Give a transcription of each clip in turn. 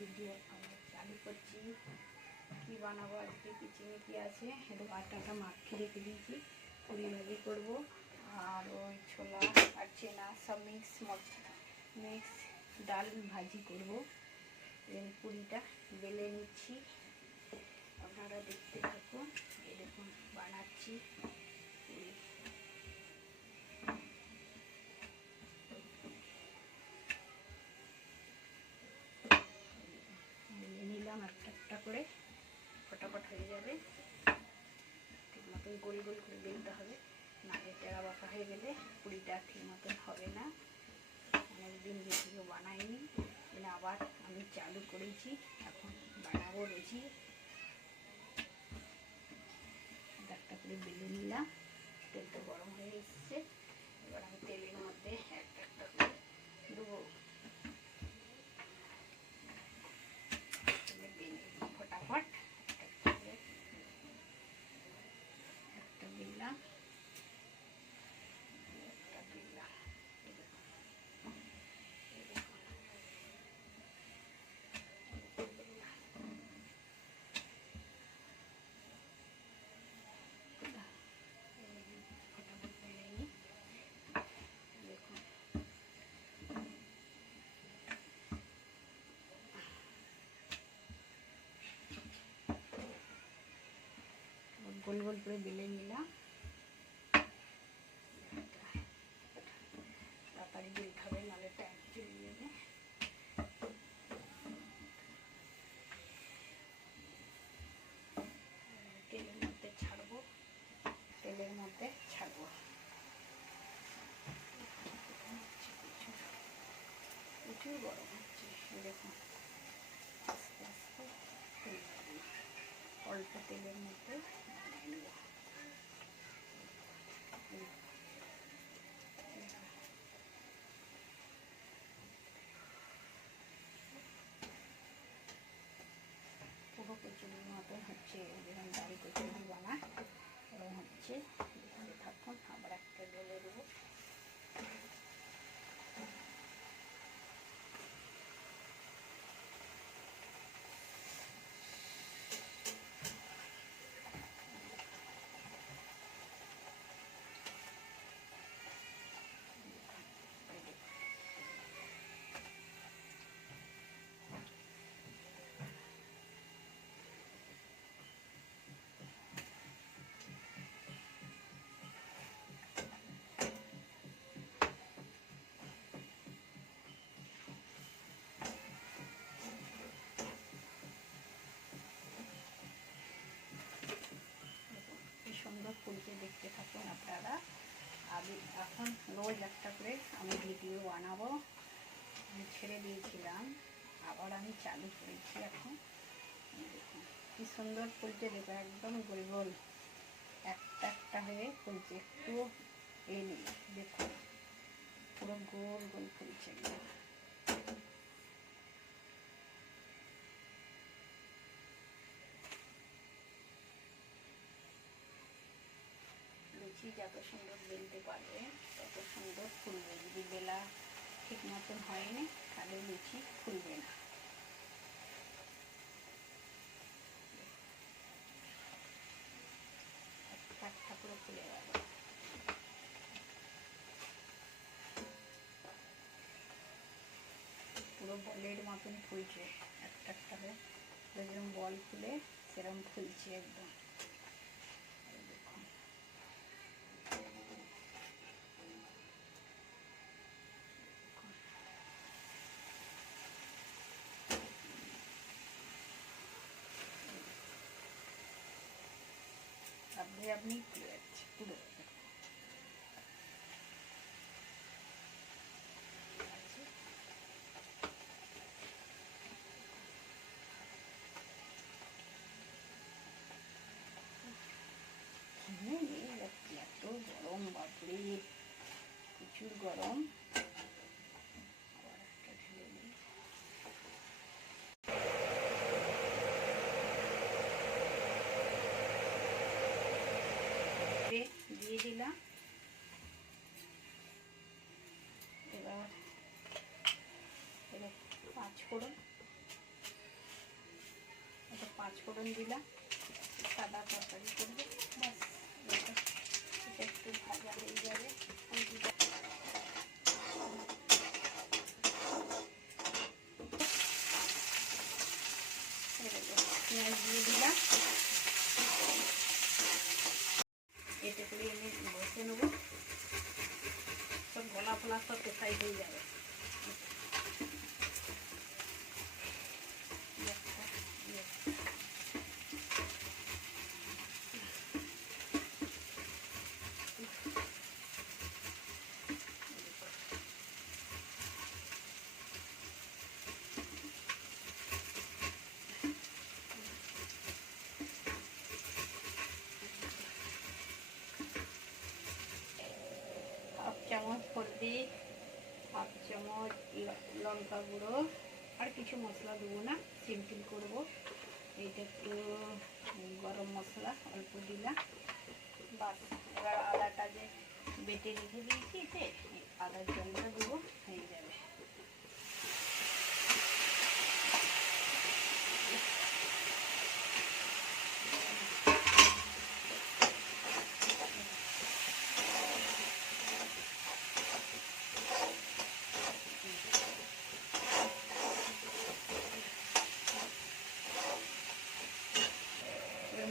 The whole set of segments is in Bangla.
ভিডিও আবার চালু করছি। কী বানাবো আজকে, কিচেনে কী আছে, একটু আটাটা মাখিয়ে রেখে দিয়েছি। পুরি ভাজি করবো, আর ওই ছোলা আর চেনা সব মিক্স ডাল ভাজি করবো। পুরিটা বেলে নিচ্ছি, আপনারা দেখতে থাকুন। এই দেখুন বানাচ্ছি পুরি। বেলে নিলাম একটা একটা করে, ফটাফট হয়ে যাবে। ঠিক মতন গোল গোল করে বেলতে হবে, নাহলে টেরা বাঁকা হয়ে গেলে পুরিটা ঠিক মতন হবে না। অনেকদিন ভিডিও বানাইনি, আবার আমি চালু করেছি, এখন বানাবো বেশি। একটা করে বেলে নিলাম, তেলটা গরম হয়ে এসছে। এবার আমি তেলের মধ্যে একটা একটা করে দেবো, ফটাফট একটা দিলাম, একটা দিলাম। ফটাফট বেলে নিই, দেখুন। গোল গোল করে বেলে নিলাম, তাড়াতাড়ি বেলতে হবে, নাহলে টাইম চলে যাবে। তেলের মধ্যে ছাড়বো, তেলের মধ্যে ছাড়বো। প্রচুর গরম হচ্ছে, দেখুন। আস্তে আস্তে তেল লাগবে, অল্প তেলের মধ্যে বানিয়ে নেব। পুরো কচুরির মতন হচ্ছে, যেরকম ডাল কচুরি বানায় এরকম হচ্ছে। দেখতে থাকুন, আবার একটা ঢেলে দেবো। সুন্দর ফুলকে দেখতে থাকুন আপনারা। আমি এখন রোজ একটা করে আমি ভিডিও বানাবো, আমি ছেড়ে দিয়েছিলাম, আবার আমি চালু করেছি এখন। দেখুন কি সুন্দর ফুলছে, দেখো একদম গোল গোল একটা একটা হয়ে ফুলছে, একটু এই নেই, দেখুন পুরো গোল গোল ফুলছে। লুচি যত সুন্দর বেলতে পারবে তত সুন্দর ফুলবে, যদি বেলা ঠিক মতন হয়নি তাহলে লুচি ফুলবে না। একটা একটা করে ফুলে গেল, পুরো বলের মতন ফুলছে একটা একটা করে, যেরকম বল ফুলে সেরকম ফুলছে একদম। দেখুন আপনি ফুলে যাচ্ছে পুরো। এত গরম, বাপরে প্রচুর গরম। আবার একটা ঢেলে নিই। দিয়ে দিলাম, এবার 5 ফোড়ন পাঁচ ফোড়ন দিলাম, সাদা তরকারি করবো। ব্যাস, এটা একটু ভাজা হয়ে যাবে। পেঁয়াজ দিয়ে দিলাম, এতে করে এনে বসে নেবো, সব গলা ফলা সব পেশাই হয়ে যাবে। হাফ চামচ হলদি, হাফ চামচ লঙ্কা গুঁড়ো, আর কিছু মশলা দেবো না, সিম্পল করবো। এইটা একটু গরম মশলা অল্প দিলাম। বাস, এবার আদাটা যে বেটে রেখে দিয়েছি, আদার জলটা দেবো, হয়ে যাবে।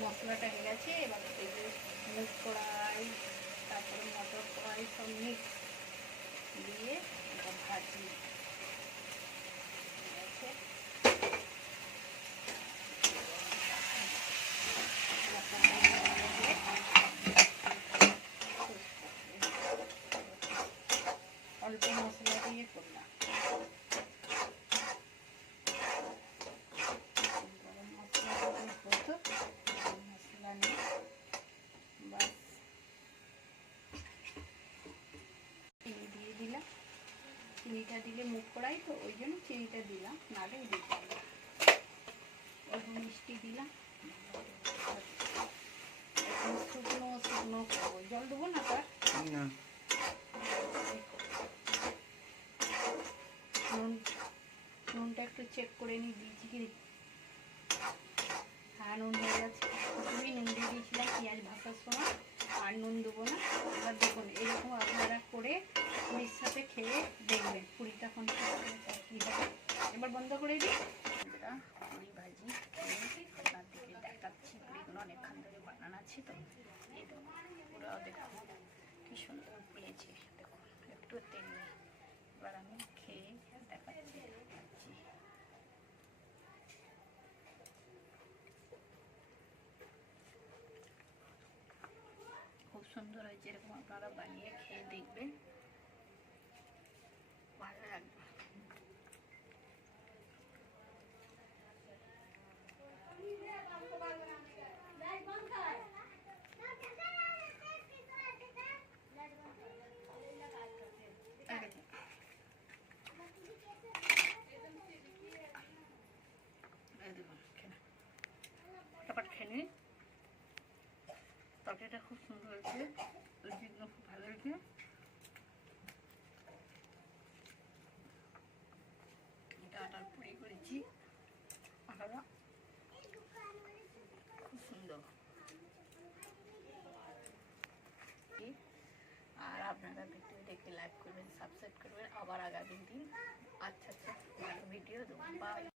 মশলাটা হয়ে গেছে, এবার এই যে মুগ কড়াই, তারপরে মটর কড়াই সব মিক্স দিয়ে এটা ভাজি আছে। অল্প মশলা দিয়ে করলাম, গরম মশলা হতো, মশলা নিয়ে বাস চিনি দিয়ে দিলাম। চিনিটা দিলে মুখ কড়াই তো, ওই জন্য চিনিটা দিলাম, নাহলেও দিতাম না। অল্প মিষ্টি দিলাম। শুকনো শুকনো করবো, জল দেবো না তার। নুনটা একটু চেক করে নিয়ে দিয়েছি কি, হ্যাঁ নুন হয়ে গেছে। প্রথমেই নুন দিয়ে দিয়েছিলাম পেঁয়াজ ভাজার সময়, আর নুন দেবো না। এবার দেখুন, এরকম আপনারা করে পুরীর সাথে খেয়ে দেখবেন, পুরীটা কোন কী হবে। এবার বন্ধ করে দিই। পুরি ভাজি আপনার দিকে দেখাচ্ছি, পুরিগুলো অনেকক্ষণ ধরে বানানো আছে তো, এই দেখুন পুরাও দেখুন কি সুন্দর ফুলেছে, দেখুন একটু তেল নেই। এবার আমি খেয়ে দেখাচ্ছি। খুব সুন্দর হয়েছে, এরকম আপনারা বানিয়ে খেয়ে দেখবেন, ভালো লাগবে। ফটাফট খেয়ে নিন, তরকারিটা খুব সুন্দর হয়েছে, সবজিগুলো খুব ভালো হয়েছে। এটা আটার পুরি করেছি, আটাটা খুব সুন্দর। আর আপনারা ভিডিও দেখে লাইক করবেন, সাবস্ক্রাইব করবেন, আবার আগামী দিন আচ্ছা ভালো ভিডিও দেবো। বাই।